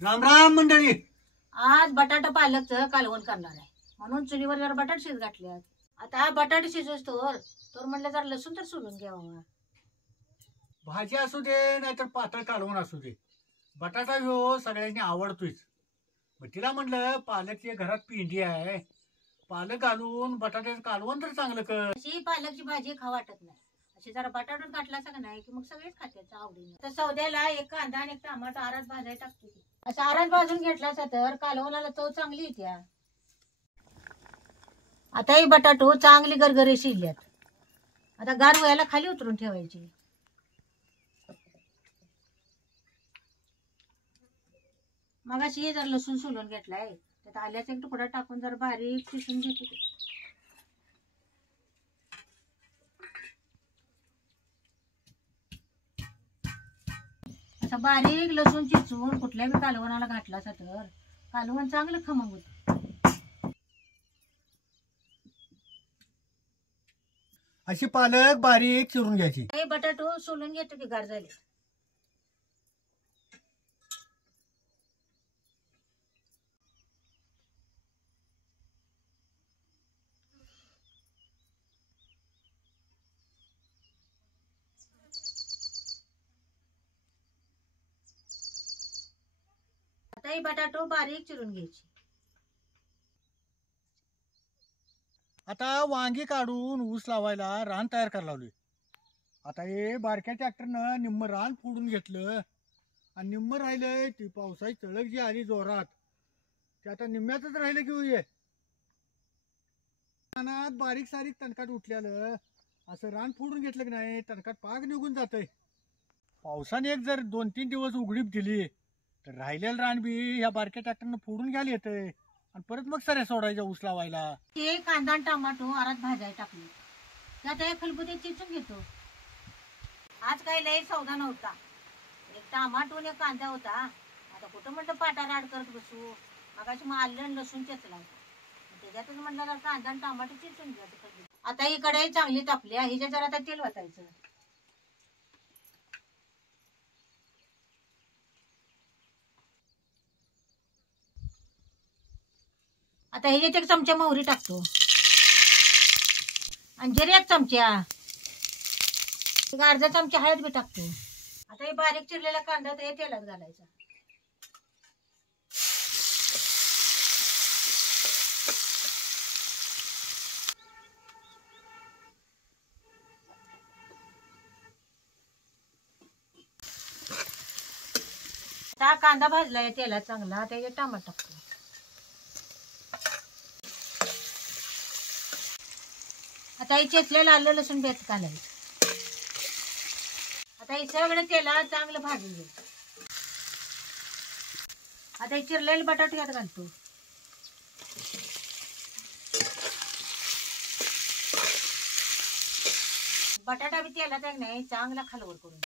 राम राम मंडळी. आज बटाटा पालकचं कालवण करणार आहे म्हणून चुलीवर जरा बटाटे शिज घातल्यात. आता हा बटाटे शिजोस तर म्हणलं जरा लसूण तर सोलून घ्यावा. भाजी असू दे नाहीतर पातळ कालवण असू दे, बटाटा ह्यो सगळ्यांनी आवडतोच. मग तिला म्हणलं पालकची घरात पिंडी आहे, पालक घालून बटाट्याचं कालवण तर चांगलं कर. अशी पालकची भाजी खाऊ वाटत नाही, अशी जरा बटाटा घातला का नाही की मग सगळेच खात्याचं आवडीने. तर सौद्याला एक कांदा आणि एक टमाटर आरात भाजायला टाकतो. असं आरात भाजून घेतला तर कालवणाला चव चांगली येते. आता ही बटाटो चांगली गरगरे शिजल्यात. आता गार व्हायला खाली उतरून ठेवायची. मग अशी जर लसूण सोलून घेतलाय त्यात आल्याचा एक तुकडा टाकून जर बारीक चिसून घेतो. असं बारीक लसूण चिचून कुठल्याही कालवणाला घातला तर कालवण चांगलं खमंग होतं. अशी पालक बारीक चिरून घ्यायची. हे बटाटो सोलून घेतो की गार झाले. आता ही बटाटो बारीक चिरून घ्यायची. आता वांगी काढून ऊस लावायला रान तयार करायला लावलोय. आता हे बारक्या ट्रॅक्टरनं निम्म रान फोडून घेतलं आणि निम्म राहिलंय. ती पावसाची चळक जी आली जोरात ते आता निम्म्यातच राहिलं घेऊ ये. रानात बारीक सारीक तणकाट उठल्यालं असं रान फोडून घेतलं की नाही तणकाट पाग निघून जातंय. पावसाने एक जर 2-3 दिवस उघडीप दिली तर राहिलेलं रान बी ह्या बारक्या ट्रॅक्टरनं फोडून घ्यायला येतंय आणि परत मग सऱ्या सोडायच्या ऊस लावायला. हे कांदा टमाटो आरात भाजायला टाकले त्यात एक खलबुते चिचून घेतो. आज काही लय सौदा नव्हता, एक टमाटो एक कांदा होता. आता कुठं म्हटलं पाटा राड करत बसू. मगाशी मग आलं लसूण चेचला होता, त्याच्यातच म्हटलं जर कांदा आणि टमाटो चिचून घ्यायचं. आता ही कढई चांगली तापली, हिच्या जरा आता तेल वाटायचं. आता ह्याच्यात एक चमचा मोहरी टाकतो आणि जिरे एक चमचा, एक अर्धा चमचा हळद बी टाकतो. आता हे बारीक चिरलेला कांदा हे तेलात घालायचा. आता कांदा भाजलाय तेलात चांगला, त्याच्यात टमाटर टाकतो. आता हे चेचलेलं आलं लसूण बेत घालायचं. आता हे सगळं तेलात चांगलं भाजून घ्यायचं. आता हे चिरलेले बटाटे यात घालतो. बटाटा बी तेलात एक नाही चांगला खालवर करून.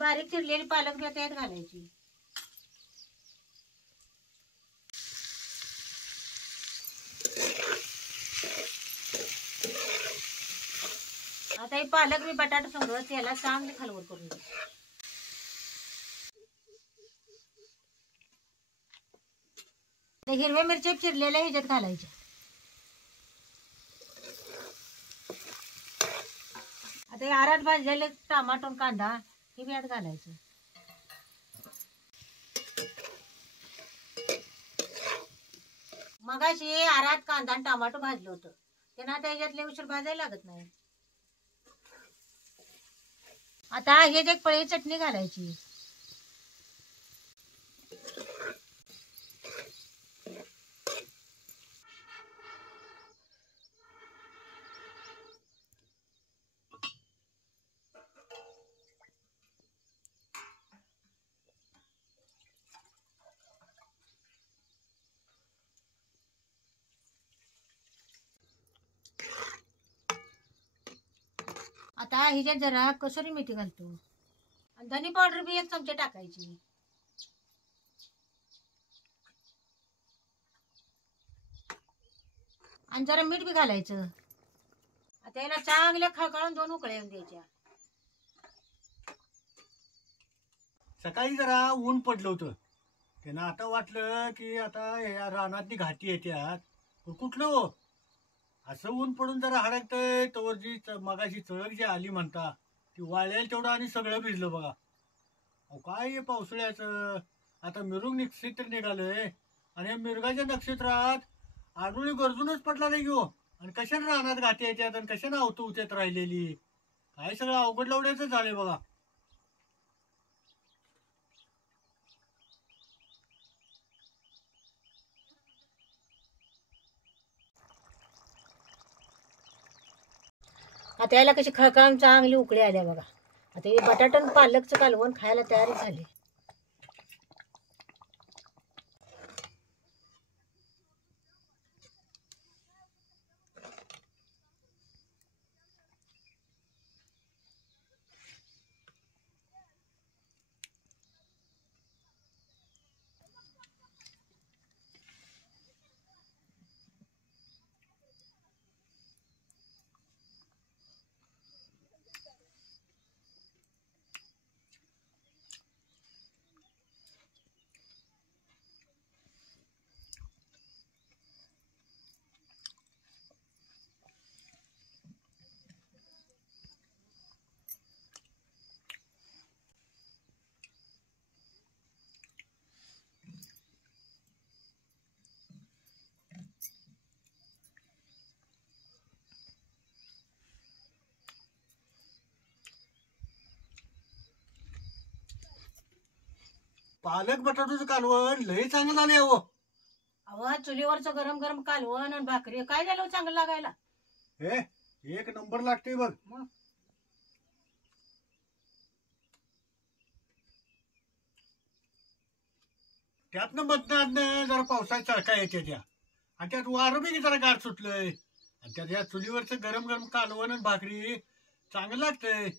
बारीक चिरलेली पालक बी त्यात घालायची. आता हे पालक बी बटाटा सगळं त्याला चांगली खालवर करून घ्यायचं. हिरव्या मिरच्या चिरलेल्या ह्याच्यात घालायच्या. आता हे आरात भाजलेले टमाटर कांदा हे बी यात घालायचं. मगाशी आरात कांदा आणि टमाटर भाजलं होतं, त्यांना आता ह्याच्यातले उशीर भाजायला लागत नाही. आता ह्यात एक पळी चटणी घालायची. आता ह्याच्यात जरा कसुरी मेथी घालतो आणि धनी पावडर बी 1 चमचा टाकायची. आणि जरा मीठ बी घालायचं. आता याला चांगल्या खळखळून 2 उकळ्या येऊन द्यायच्या. सकाळी जरा ऊन पडलं होतं, त्यांना आता वाटलं की आता या रानातली घाटी येत्यात, पण कुठलं हो असं ऊन पडून जरा हडकतंय तोवर जी मगाशी चळक जी आली म्हणता ती वाळेल तेवढं आणि सगळं भिजलं बघा. अहो काय हे पावसाळ्याचं. आता मिरुग नक्षत्र निघालंय आणि या मिरगाच्या नक्षत्रात आडोळी गरजूनच पडला नाही घेऊ. आणि कशाने रानात घाटी येतात आणि कशाने अवतुत्यात राहिलेली, काय सगळं अवघड लावड्याच झालंय बघा. आता याला कशी खळखळून चांगली उकळी आल्या बघा. आता हे बटाटा आणि पालकचं कालवण खायला तयारी झाली. पालक बटाटूचं कालवण लय चांगलं झालंय हो. अहो चुलीवरचं गरम गरम कालवण आणि भाकरी काय झालं हो चांगलं लागायला. हे एक नंबर लागते बघ. मग त्यातनं बदनातनं जरा पावसात चळका येते त्या, आणि त्यात वारं बी जरा गार सुटलंय, आणि त्यात या चुलीवरचं गरम गरम कालवण आणि भाकरी चांगलं लागतंय.